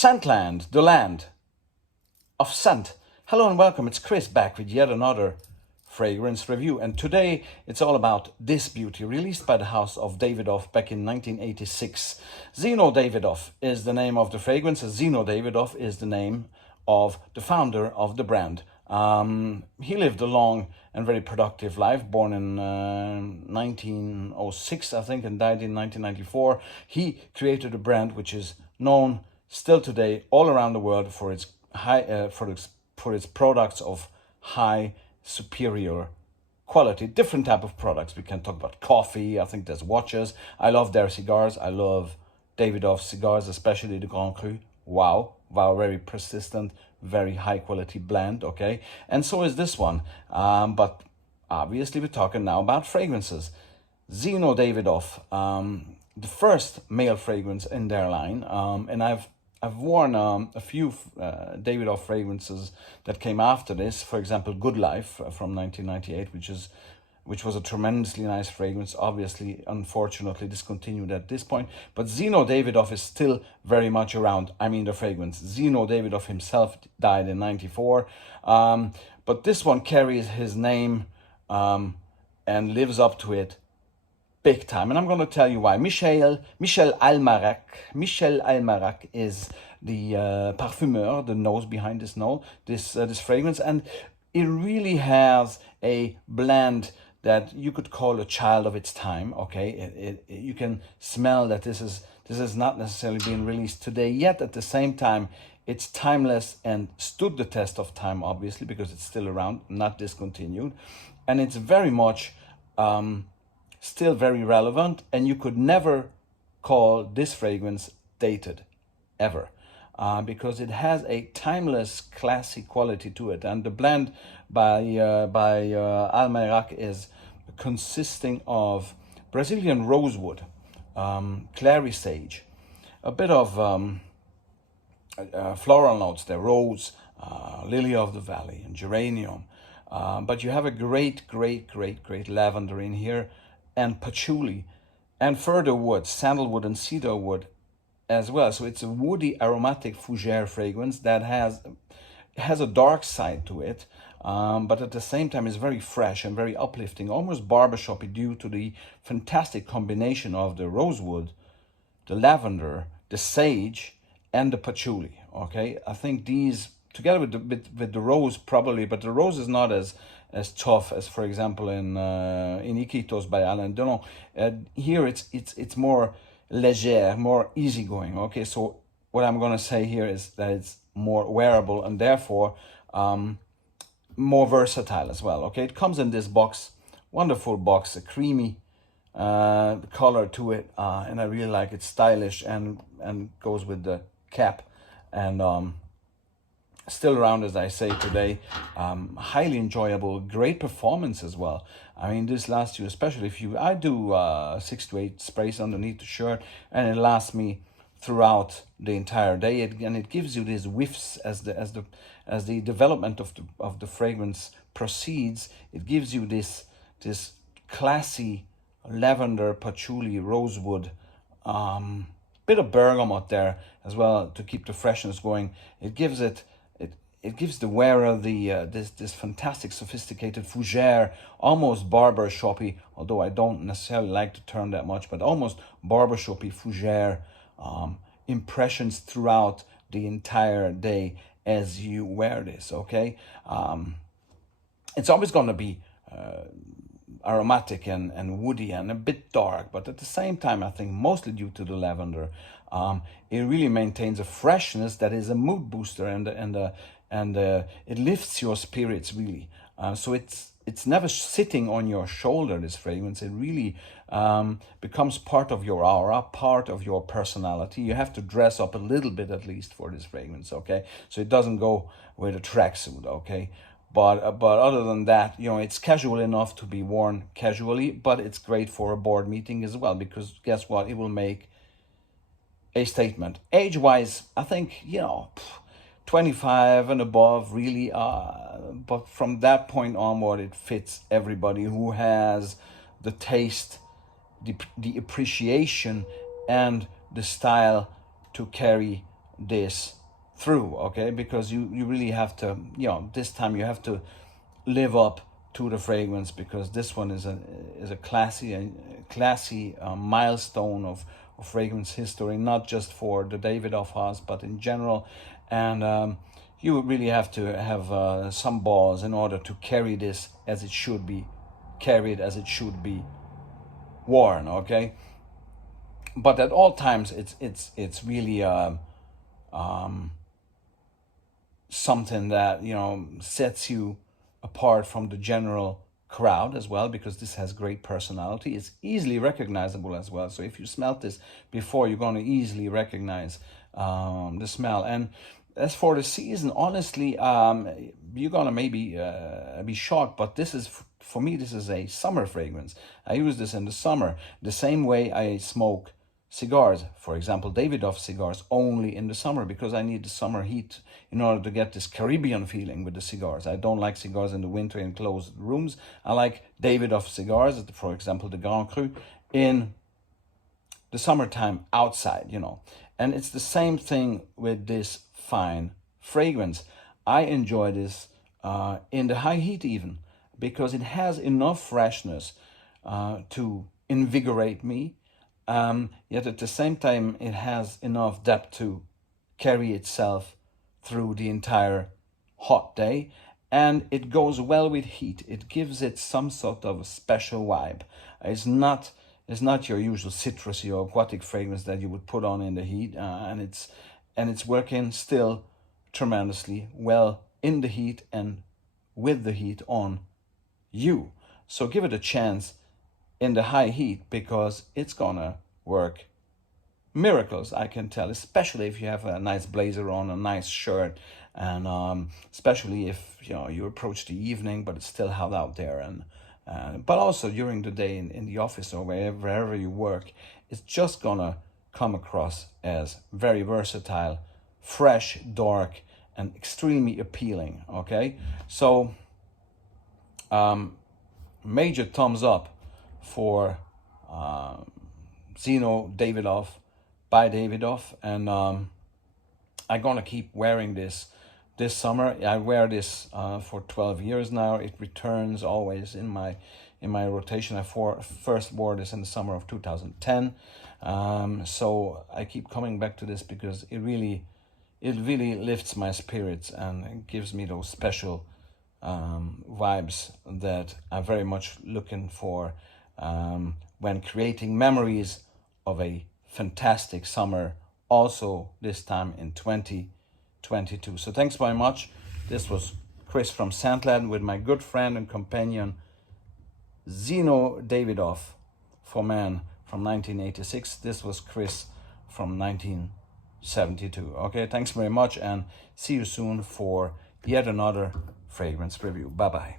Scentland, the land of scent. Hello and welcome, it's Chris back with yet another fragrance review, and today it's all about this beauty, released by the house of Davidoff back in 1986. Zino Davidoff is the name of the fragrance. Zino Davidoff is the name of the founder of the brand. He lived a long and very productive life, born in 1906, I think, and died in 1994. He created a brand which is known still today all around the world for its for its products of high superior quality, different type of products. We can talk about coffee, I think there's watches. I love their cigars. I love Davidoff cigars, especially the Grand Cru. Wow, very persistent, very high quality blend, okay? And so is this one. But obviously we're talking now about fragrances. Zino Davidoff, the first male fragrance in their line, and I've worn a few Davidoff fragrances that came after this. For example, Good Life from 1998, which was a tremendously nice fragrance. Obviously, unfortunately, discontinued at this point. But Zino Davidoff is still very much around. I mean, the fragrance. Zino Davidoff himself died in '94, but this one carries his name and lives up to it big time, and I'm going to tell you why. Michel Almarac is the parfumeur, the nose behind this fragrance, and it really has a blend that you could call a child of its time. Okay, you can smell that this is not necessarily being released today yet. At the same time, it's timeless and stood the test of time, obviously, because it's still around, not discontinued, and it's very much still very relevant, and you could never call this fragrance dated, ever, because it has a timeless, classy quality to it. And the blend by Almerac is consisting of Brazilian rosewood, clary sage, a bit of floral notes there, rose, lily of the valley, and geranium. But you have a great lavender in here, and patchouli, and further wood, sandalwood and cedar wood as well. So it's a woody aromatic fougere fragrance that has a dark side to it, but at the same time is very fresh and very uplifting, almost barbershoppy, due to the fantastic combination of the rosewood, the lavender, the sage, and the patchouli. Okay, I think these together with the rose probably, but the rose is not as tough as, for example, in Iquitos by Alain Delon. Here it's more léger, more easygoing. Okay, so what I'm gonna say here is that it's more wearable and therefore more versatile as well. Okay, it comes in this box, wonderful box, a creamy color to it, and I really like it. Stylish and goes with the cap, and still around, as I say, today. Highly enjoyable, great performance as well. I mean, this lasts you, especially if I do 6 to 8 sprays underneath the shirt, and it lasts me throughout the entire day. And it gives you these whiffs as the development of the fragrance proceeds. It gives you this classy lavender, patchouli, rosewood, bit of bergamot there as well to keep the freshness going. It gives the wearer this fantastic, sophisticated fougere, almost barbershoppy, although I don't necessarily like the term that much, but almost barbershoppy fougere impressions throughout the entire day as you wear this. Okay, it's always going to be aromatic and woody and a bit dark, but at the same time, I think mostly due to the lavender, it really maintains a freshness that is a mood booster, and it lifts your spirits really. So it's never sitting on your shoulder, this fragrance. It really becomes part of your aura, part of your personality. You have to dress up a little bit at least for this fragrance, okay? So it doesn't go with a tracksuit, okay? But other than that, it's casual enough to be worn casually, but it's great for a board meeting as well, because guess what? It will make a statement. Age-wise, I think, 25 and above, really, but from that point onward, it fits everybody who has the taste, the appreciation, and the style to carry this through, okay? Because you really have to, this time you have to live up to the fragrance, because this one is a classy milestone of fragrance history, not just for the Davidoff house, but in general. And you really have to have some balls in order to carry this as it should be carried, as it should be worn, okay? But at all times, it's really something that sets you apart from the general crowd as well, because this has great personality. It's easily recognizable as well. So if you smelt this before, you're going to easily recognize the smell. And as for the season, honestly, you're gonna maybe be shocked, but this is, for me, this is a summer fragrance. I use this in the summer, the same way I smoke cigars, for example, Davidoff cigars, only in the summer, because I need the summer heat in order to get this Caribbean feeling with the cigars. I don't like cigars in the winter in closed rooms. I like Davidoff cigars, for example, the Grand Cru, in the summertime outside, And it's the same thing with this fine fragrance. I enjoy this in the high heat even, because it has enough freshness to invigorate me, yet at the same time it has enough depth to carry itself through the entire hot day, and it goes well with heat. It gives it some sort of a special vibe. It's not your usual citrusy or aquatic fragrance that you would put on in the heat, and it's working still tremendously well in the heat and with the heat on you. So give it a chance in the high heat, because it's gonna work miracles, I can tell, especially if you have a nice blazer on, a nice shirt, and especially if you approach the evening but it's still hot out there, and but also during the day in the office or wherever you work. It's just gonna come across as very versatile, fresh, dark, and extremely appealing, okay? So major thumbs up for Zino Davidoff by Davidoff, and I'm gonna keep wearing this summer. I wear this for 12 years now. It returns always in my rotation. I first wore this in the summer of 2010, so I keep coming back to this because it really lifts my spirits and gives me those special vibes that I'm very much looking for when creating memories of a fantastic summer, also this time in 2022. So thanks very much. This was Chris from Sandland with my good friend and companion Zino Davidoff for Men from 1986. This was Chris from 1972. Okay, thanks very much, and see you soon for yet another fragrance review. Bye bye.